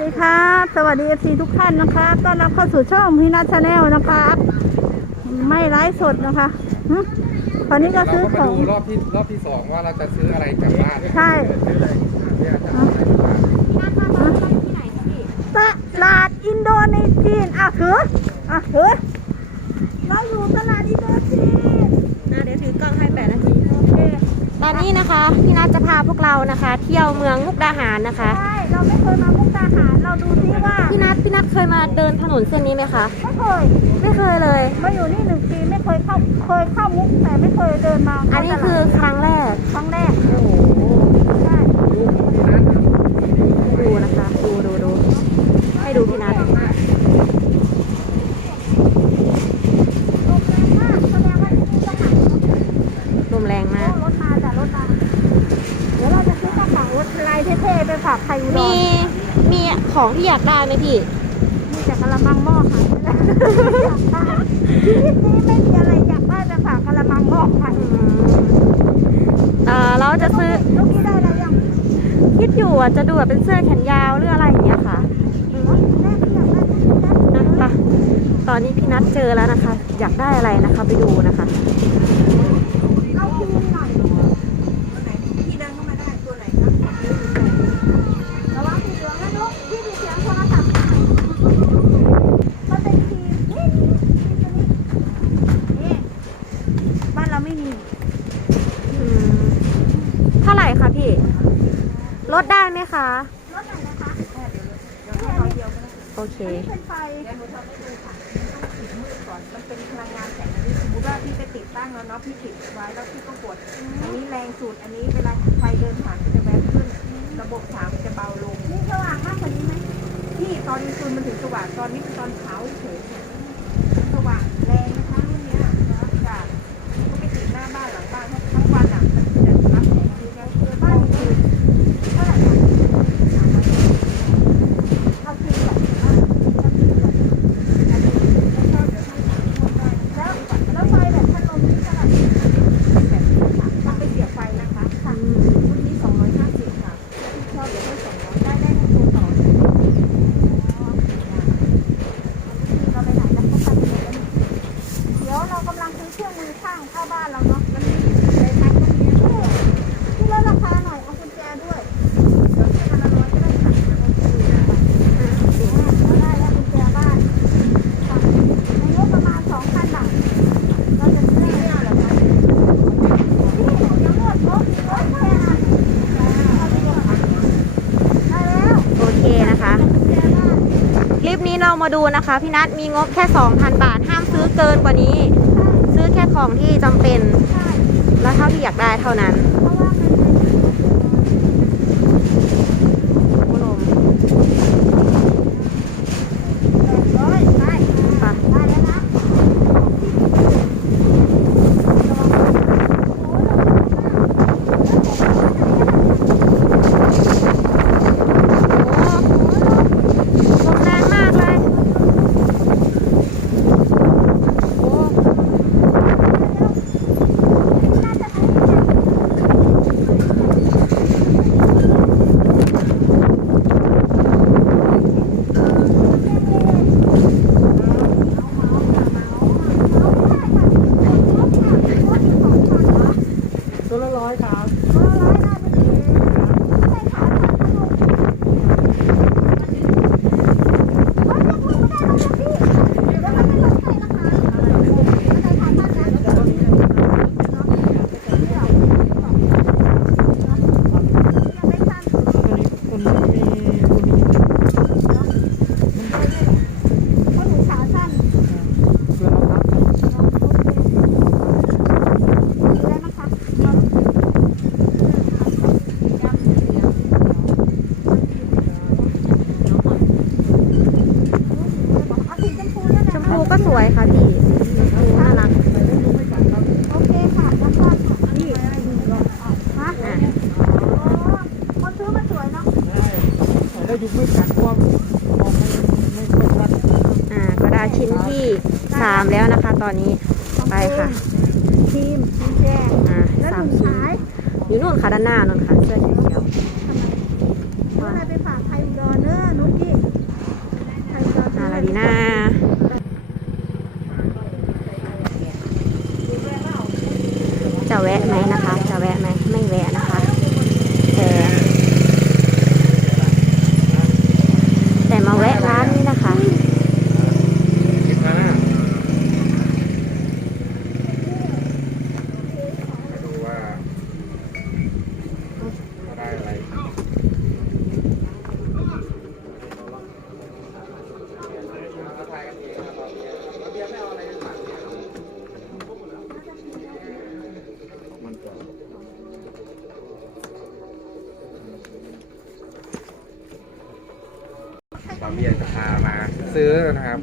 ดีครับ สวัสดีเอฟซีทุกท่านนะครับต้อนรับเข้าสู่ช่องพี่นัทชาแนลนะครับไม่ไลฟ์สดนะคะหึตอนนี้ก็เราซื้อก็ขมาอง ดูรอบที่รอบที่สองว่าเราจะซื้ออะไรกลับบ้านใช่เนี่ยจะเอาอะไรกลับบ้านตลาดอินโดนีเซียนอะคืออะคือเราอยู่ตลาดอินโดนีเซียนนะเดี๋ยวถือกล้องให้แปดนาทีโอเคตอนนี้นะคะพี่นัทจะพาพวกเรานะคะ เที่ยวเมืองมุกดาหารนะคะ ใช่เราไม่เคยมามุกดา หารเราดูซิว่าพี่นัทพี่นัทเคยมาเดินถนนเส้นนี้ไหมคะ ไม่เคยไม่เคยเลย มาอยู่นี่หนึ่งปีไม่เคยเข้าเคยเข้ามุกแต่ไม่เคยเดินมาอันนี้คือครั้งแรก ครั้งแรก โอ้โห ใช่ ดูนะคะ ดูดูดูให้ดูพี่นัท ลมแรงมากแสดงว่าที่นี่ต้องหา ลมแรงมาก รถมาจ้ะรถมาเดี๋ยวเราจะซื้อกระเป๋ารถลายเท่ๆไปฝากใคร อุดมี รมีของที่อยากได้ไหมพี่ มีแต่กระมังหม้อขายไม่ได้ชีวิตนี้ไม่มีอะไรอยากได้ไปฝากกระมังหม้อขายอืมเอ่อเราจะซื้อ ลูกนี้ได้อะไรยังคิดอยู่อะจะดูแบบเป็นเสื้อแขนยาวหรืออะไรอย่างเงี้ยค่ะแม่ที่อยากได้ลูกนี้ได้นะไปตอนนี้พี่นัทเจอแล้วนะคะ อยากได้อะไรนะคะ ไปดูนะคะ เเท่าไหร่คะพี่ ลดได้ไหมคะ รถไหนนะคะโอเคเป็นไฟมันเป็นพลังงานแสงอาทิตย์สมมติว่าพี่จะติดตั้งแล้วเนาะ พี่ติดไว้แล้วพี่ก็กด อันนี้แรงสูตรอันนี้เวลาไฟเดินผ่านมันจะแวบขึ้น ระบบสามจะเบาลง นี่สว่างมากกว่านี้ไหมที่ตอนกลางคืนมันถึงสว่าง ตอนนี้เป็นตอนเช้าเฉยๆสว่างแรงนะคะรุ่นเนี้ยจ้ะก็ไปติดหน้าบ้านหลังบ้านทั้งทั้งวันอะมันจะรับแสงอาทิตย์แล้วเกินบ้านคืน เท่าไหร่คะเอาคืนก่อนอะเอาคืนก่อนแล้วแล้วไฟแบบพัดลมนี่เท่าไหร่ แบบนี้ค่ะต้องไปเสียบไฟนะคะค่ะรุ่นนี้สองร้อยห้าสิบค่ะที่ชอบเดี๋ยวให้สองร้อยได้ได้ทั้งตัวต่อเลย เราไปไหนแล้วก็ไปไหนกันเดี๋ยวเรากำลังซื้อ เครื่องมือช่างเข้าบ้านเราเนาะมันมีในทางตรงนี้ที่ลดราคาหน่อยเอากุญแจด้วยเดี๋ยวให้อันละร้อยก็ได้ค่ะเราได้แล้วกุญแจบ้านในงบประมาณสองพันบาทเราจะซื้อได้หรอคะนี่ยังหมดงบงบแค่นั้นได้แล้วโอเคนะคะ กุญแจบ้าน คลิปนี้เรามาดูนะคะ พี่นัทมีงบแค่ 2,000 บาท ห้ามซื้อเกินกว่านี้ ของที่จำเป็นและเท่าที่อยากได้เท่านั้น คุณผู้ชม ร้อยไป ค่ะ ได้แล้วนะโอ้ลมแรงมากเลย โอ้ ตัวละร้อย ครับ คนนี้มีคนนี้เพื่อนเราครับ ชมพู ก็สวยค่ะพี่น่ารักโอเคค่ะแล้วก็นี่ฮะอะคนซื้อมาสวยเนาะได้ยุคไม่กัดเพราะว่ามองไม่ไม่ค่อยชัดอ่าก็ได้ชิ้นที่3แล้วนะคะ ตอนนี้ไปค่ะทีมทีมแดงอ่าแล้วสาถุมงชิ้นอยู่นู่นค่ะด้านหน้านู่นค่ะเสื้อสีเขียวเอาอะไรไปฝากใครอุดรเนอะนุ๊กกี้ะไหมนะคะจะแวะ ไหมไม่แวะนะคะ แต่แต่มาแวะร้านนี้นะคะ สิบห้าดูว่าเขาได้อะไร มันก่อน ปาเบียนจะพามาซื้อนะครับ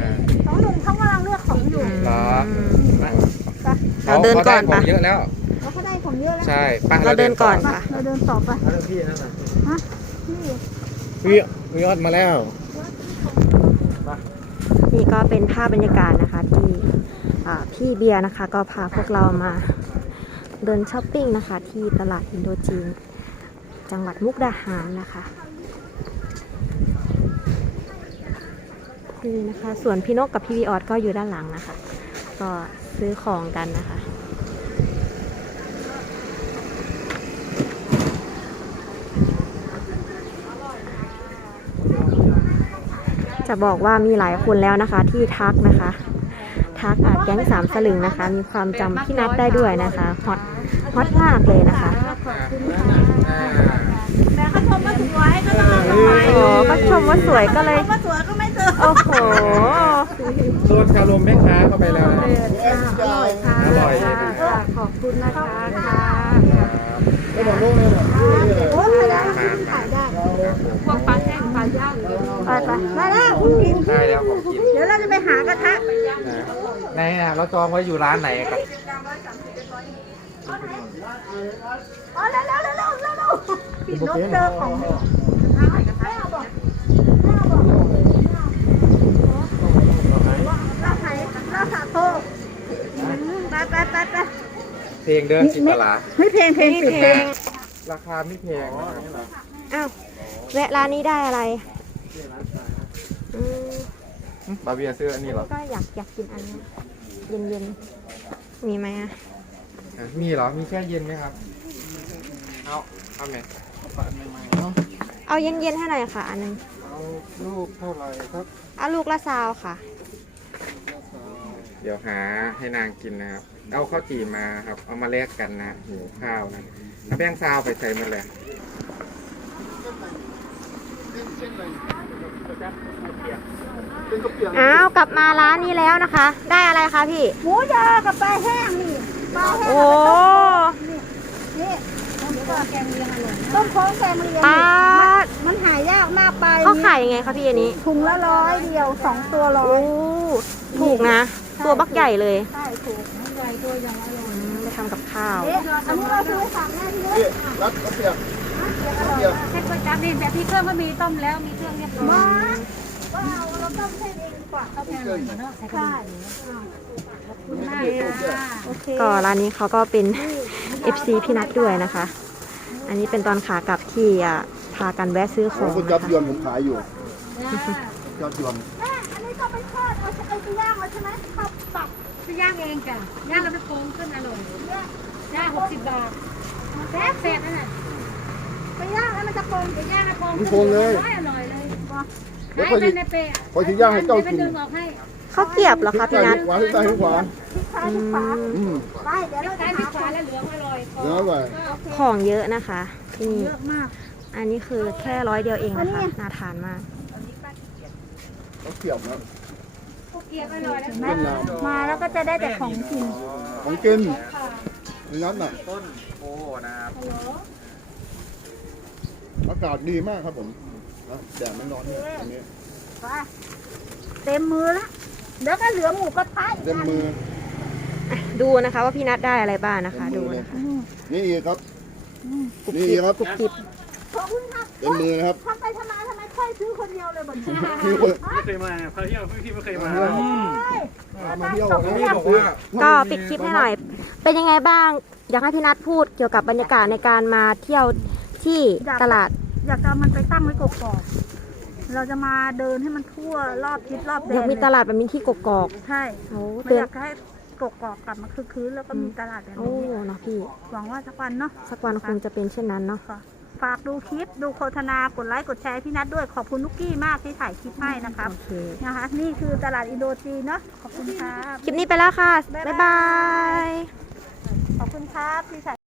อ่าสองหนุ่มเขากำลังเลือกของอยู่เหรอเราเดินก่อนขาปะได้ขงเยอะแล้วแล้วเขาได้ของเยอะแล้ว ใช่ไปเราเดินก่อนไปเราเดินต่อไปแล้วพี่นั่นน่ะฮะพี่พี่พี่ยอดมาแล้วนี่ก็เป็นภาพบรรยากาศนะคะที่อ่าพี่เบียร์นะคะก็พาพวกเรามาเดินช้อปปิ้งนะคะที่ตลาดอินโดจีน จังหวัดมุกดาหารนะคะ นี่นะคะ ส่วนพี่นกกับพี่วีออดก็อยู่ด้านหลังนะคะ ก็ซื้อของกันนะคะ จะบอกว่ามีหลายคนแล้วนะคะที่ทักนะคะ ทักอะแก๊งสามสลึงนะคะ มีความจำพี่นัดได้ด้วยนะคะฮอตฮอตมากเลยนะคะอ่าแต่เขาชมว่าสวยก็ต้องเอาไปอ๋อก็ชมว่าสวยก็เลย โอ้โห โดนคารมแม่ค้าเข้าไปแล้วนะ อร่อยค่ะอร่อยนะค่ะขอบคุณนะคะค่ะไม่บอกลูกเลยเหรอโอ้ยไม่ได้ขายได้พวกปลาแห้งปลาย่างไปไปได้แล้วคุณกิน ได้แล้วของกินเดี๋ยวเราจะไปหากระทะนะในอะเราจองไว้อยู่ร้านไหนครับอ๋อเร็วเร็วเร็วเร็วเร็วเร็วปิดนกเจอของไม่เอาบอกไม่เอาบอกเราขายเราสาโท ไปไปไปไปเพลงเดินสิบปลาไม่เพลงเพลงนี่สิบเพลง ราคาไม่แพงนะครับอ้าวแวะร้านนี้ได้อะไรอืมบาเบียซื้ออันนี้เหรอ ก็อยากอยากกินอันนี้เย็นเย็นๆมีไหมอะอะมีเหรอ มีแค่เย็นไหมครับ เอาเอาไหมเอาเย็นเย็นๆให้หน่อยค่ะ อันหนึงเอาลูกเท่าไหร่ครับ เอาลูกละซาวค่ะ เดี๋ยวหาให้นางกินนะครับ เอาข้าวจี่มาครับ เอามาแลกกันนะหิวข้าวนะเอาแป้งซาวไปใส่หมดเลยอ้าวกลับมาร้านนี้แล้วนะคะ ได้อะไรคะพี่ หมูยอกับปลาแห้งนี่ปลาแห้งโอ้นี่ต้มโค้งแกงเลียงปลามันหายากมากไปเขาขายยังไงคะพี่อันนี้ ถุงละร้อยเดียวสองตัวร้อโอ้ยถูกนะ ตัวบักใหญ่เลย ใช่ถูก ใหญ่ตัวอย่างอร่อยอืมไปทำกับข้าวเอ๊ะอันนี้เราซื้อสามแม่ที่เลยรัดเขาเปียกเส้นก๋วยจั๊บนี่แบบพี่เครื่องก็มีต้มแล้วมีเครื่องเรียบร้อยมาว่าเราเราต้มเส้นเองดีกว่าข้าวแพงหน่อยเนาะใส่ใช่คุณมากค่ะโอเคก็ร้านนี้เขาก็เป็น FC พี่นัทด้วยนะคะ อันนี้เป็นตอนขากลับที่อะพากันแวะซื้อขขอองงคุณนะจับคะ ยวนผมขายอยู่จับยวนแม่อันนี้ก็ไปทอดเอาไปไปย่างเอาใช่ไหมข้าวตับไปย่างเองจ้ะย่างแล้วไปโค้งขึ้นอร่อยย่างหกสิบบาทแซ่บแซ่บนั่นน่ะไปย่างแล้วมันจะโกงไปย่างแล้วโค้งผมโคงเลยอร่อยอร่อยเลยเดี๋ยวให้พอดีเป็นในเปะพอถึงย่างให้เจ้ากินดี๋ยวไปดึงออกให้ข้าวเกรียบเหรอคะพี่นัทขวาที่ซ้ายที่ขวาพริกซ้ายพริกขวาอืมไปเดี๋ยวเราจะซ้ายหาที่ขวาแล้วเหลืองอร่อยเนื้ออร่อยของเยอะนะคะที่นี่เยอะมากอันนี้คือแค่ร้อยเดียวเองนะคะอันนี้น่าทานมาก เขาเกี่ยวนะพวกเกี๊ยวอร่อยแล้วแม่มาแล้วก็จะได้แต่ของกินของกินในนั้นน่ะต้นโอ้นะครับอากาศดีมากครับผมนะแดดไม่ร้อนเนี่ยอันนี้ไปเต็มมือละเดี๋ยวก็เหลือหมูกระทะอีกเต็มอันมือดูนะคะว่าพี่นัทได้อะไรบ้างนะคะ ดูนะคะ นี่อีกครับ นี่อีกครับกรุบกริบ ขอบคุณครับเต็มมือนะครับ ทำไปทำมาทำไมค่อยซื้อคนเดียวเลยบ่นนี้พี่คนไม่เคยมาพาเที่ยวพี่ไม่เคยมามาเที่ยวตกพี่เงียบบอกว่าก็ปิดคลิปให้หน่อย เป็นยังไงบ้าง อยากให้พี่นัทพูดเกี่ยวกับบรรยากาศในการมาเที่ยวที่ตลาด อยากจะเอามันไปตั้งไว้กกอกเราจะมาเดินให้มันทั่วรอบทิศรอบแดอยากนมีตลาดแบบนี้ที่กกอกใช่โอ้ไม่เตืออนยากให้กกอกกลับมาคือคืนแล้วก็มีตลาดแบบโอ้นี้เนาะพี่ หวังว่าสักวันเนาะ สักวันคงจะเป็นเช่นนั้นเนาะ ค่ะ ฝากดูคลิปดูโฆษณากดไลค์กดแชร์พี่นัทด้วยขอบคุณนุกกี้มากที่ถ่ายคลิปให้นะครับโอเคนะคะ นี่คือตลาดอินโดจีนเนาะขอบคุณครับคลิปนี้ไปแล้วค่ะ บ๊ายบายบ๊ายบายขอบคุณครับที่ถ่าย